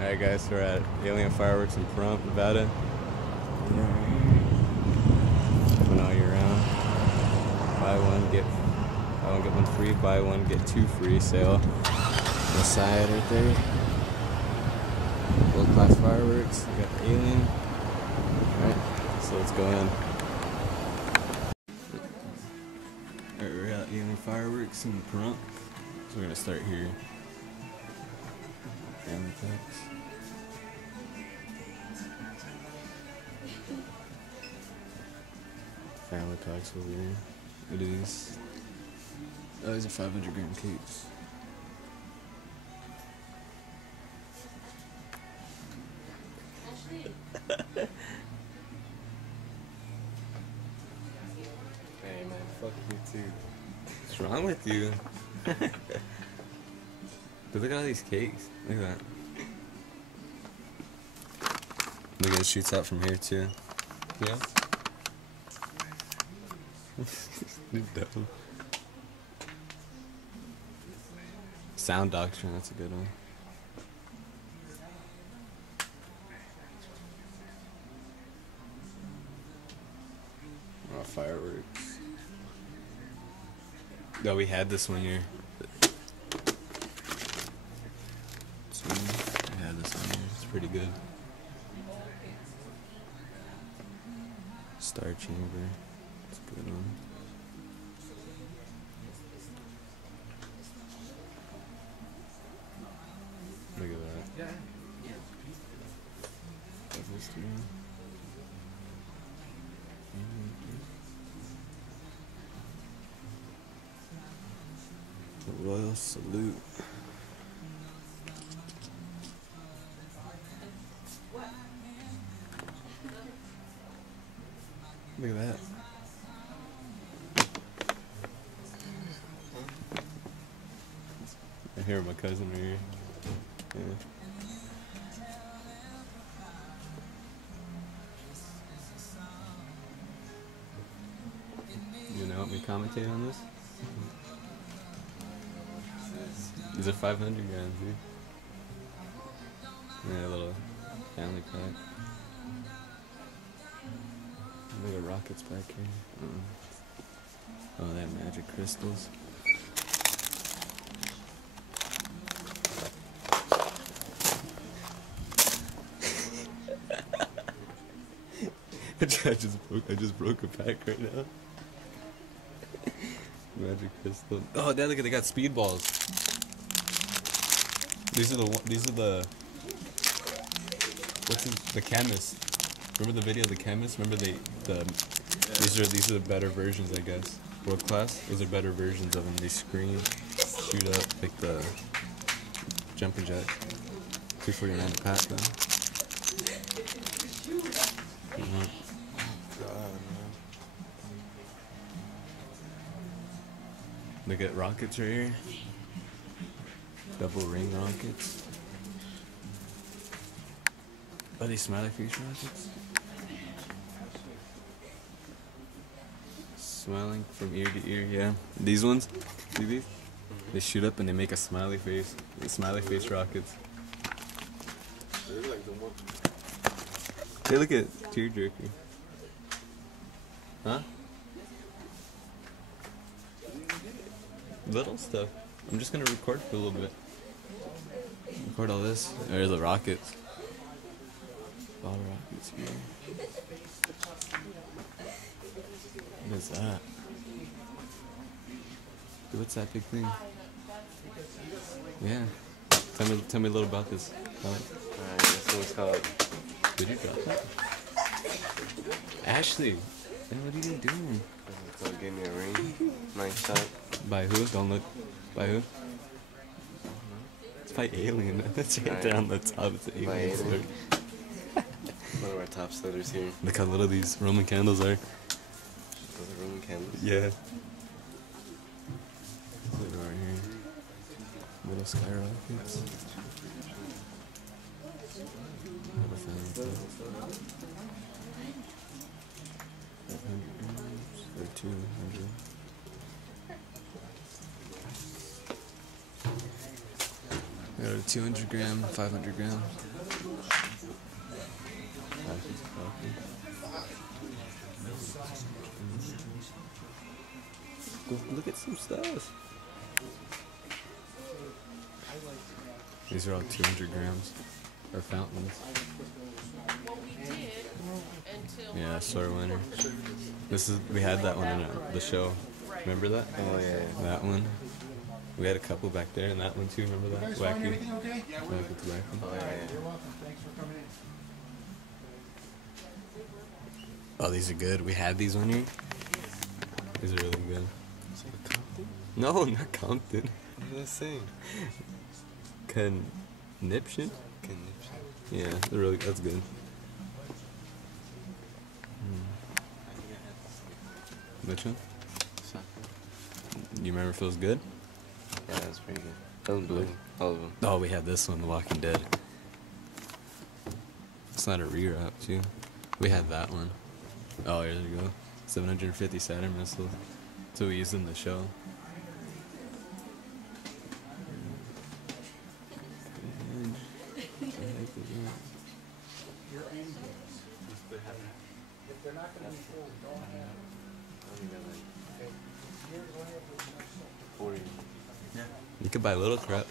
Alright guys, we're at Alien Fireworks in Pahrump, Nevada. Coming all year round. Buy one, get one free, buy one, get two free sale. On the side right there. World class fireworks. We got the Alien. Alright, so let's go in. Alright, we're at Alien Fireworks in Pahrump. So we're gonna start here. Family packs. Family packs over here. What are these? Oh, these are 500 gram cakes. Hey man, fuck you too. What's wrong with you? But look at all these cakes. Look at that. Look at it, shoots out from here too. Yeah. Dumb. Sound Doctrine, that's a good one. Oh, fireworks. No, we had this one year. We had this one year. It's pretty good. Star Chamber. It's a good one. Look at that. Yeah. Devil's Throne. The Royal Salute. Look at that. I hear my cousin right here. Yeah. You wanna help me commentate on this? These are 500 grams, dude. Yeah, a little family pack. Look at rockets back here. Oh, they have magic crystals. I just broke a pack right now. Magic crystal. Oh, Dad, look at, they got speedballs. These are the the chemist. Remember the video of the chemist? Remember these are the better versions, I guess. World class. These are better versions of them. They scream, shoot up like the jumping jack. $2.49 a pack though. Look at rockets right here. Double ring rockets. Are these smiley face rockets? Smiling from ear to ear, yeah. These ones, see these? They shoot up and they make a smiley face. The smiley face rockets. Hey, look at tearjerker. Huh? Little stuff. I'm just gonna record for a little bit. Record all this. There's the rockets. Ball rockets here. What is that? Dude, what's that big thing? Yeah. Tell me a little about this. Alright, this one's called... Did you drop that? Ashley! Man, what are you doing? It's called Give Me a Ring. Nice shot. By who? Don't look. By who? It's by Alien. That's right there on the top. It's an By Alien. Alien. One of our top sellers here. Look how little these Roman candles are. Those are Roman candles. Yeah. Look right here. Little skyrockets. Little family. 500 grams or 200. got a 200 gram, 500 gram. Look at some stuff. These are all 200 grams. Or fountains. Yeah, sore winner. We had that one in the show. Remember that? Oh yeah. That one. We had a couple back there, and that one too. Remember that? Wacky. Wacky tobacco. Oh yeah. Oh, these are good. We had these one year. These are really good. Is that Compton? No, not Compton. What did I say? Conniption? Conniption. Yeah, they're really. That's good. Which one? You remember if it was good? Yeah, that's pretty good. That was blue. All of them. Oh, we had this one, The Walking Dead. It's not a rewrap, too. We had that one. Oh, here you go. 750 Saturn missiles. That's what we used in the show. You could buy little crap.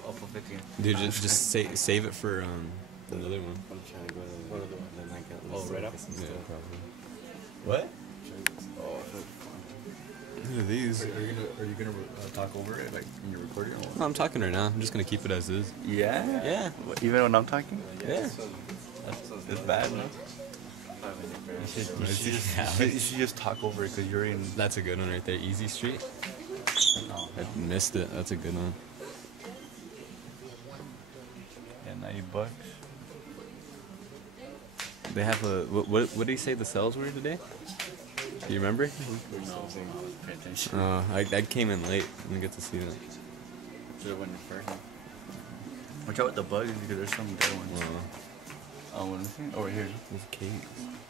Dude, just save it for another one. I'm trying to go to the night. Oh, right up? Yeah, probably. What? Look at these. Are you gonna talk over it like when you're recording? No, I'm talking right now. I'm just gonna keep it as is. Yeah. Yeah. Even when I'm talking? Yeah. It's bad, no? You should just talk over it because you're in. That's a good one right there. Easy Street. Oh, I missed it. That's a good one. yeah, $90. They have a what did he say the sales were today? Do you remember? Pay attention. I came in late. I didn't get to see that. Should've went first. Watch out with the bugs because there's some dead ones. Oh, what is it? Over here. There's cakes.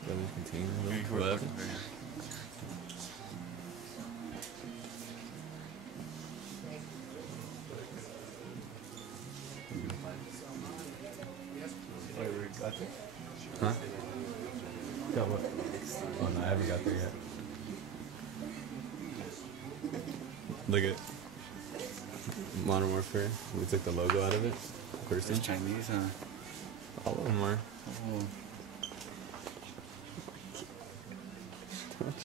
Brothers container. Here, What? right here. Wait, we got it? Huh? Got what? Oh no, I haven't got there yet. Look at Modern Warfare. We took the logo out of it. Person. It's Chinese, huh? All of them are. Oh.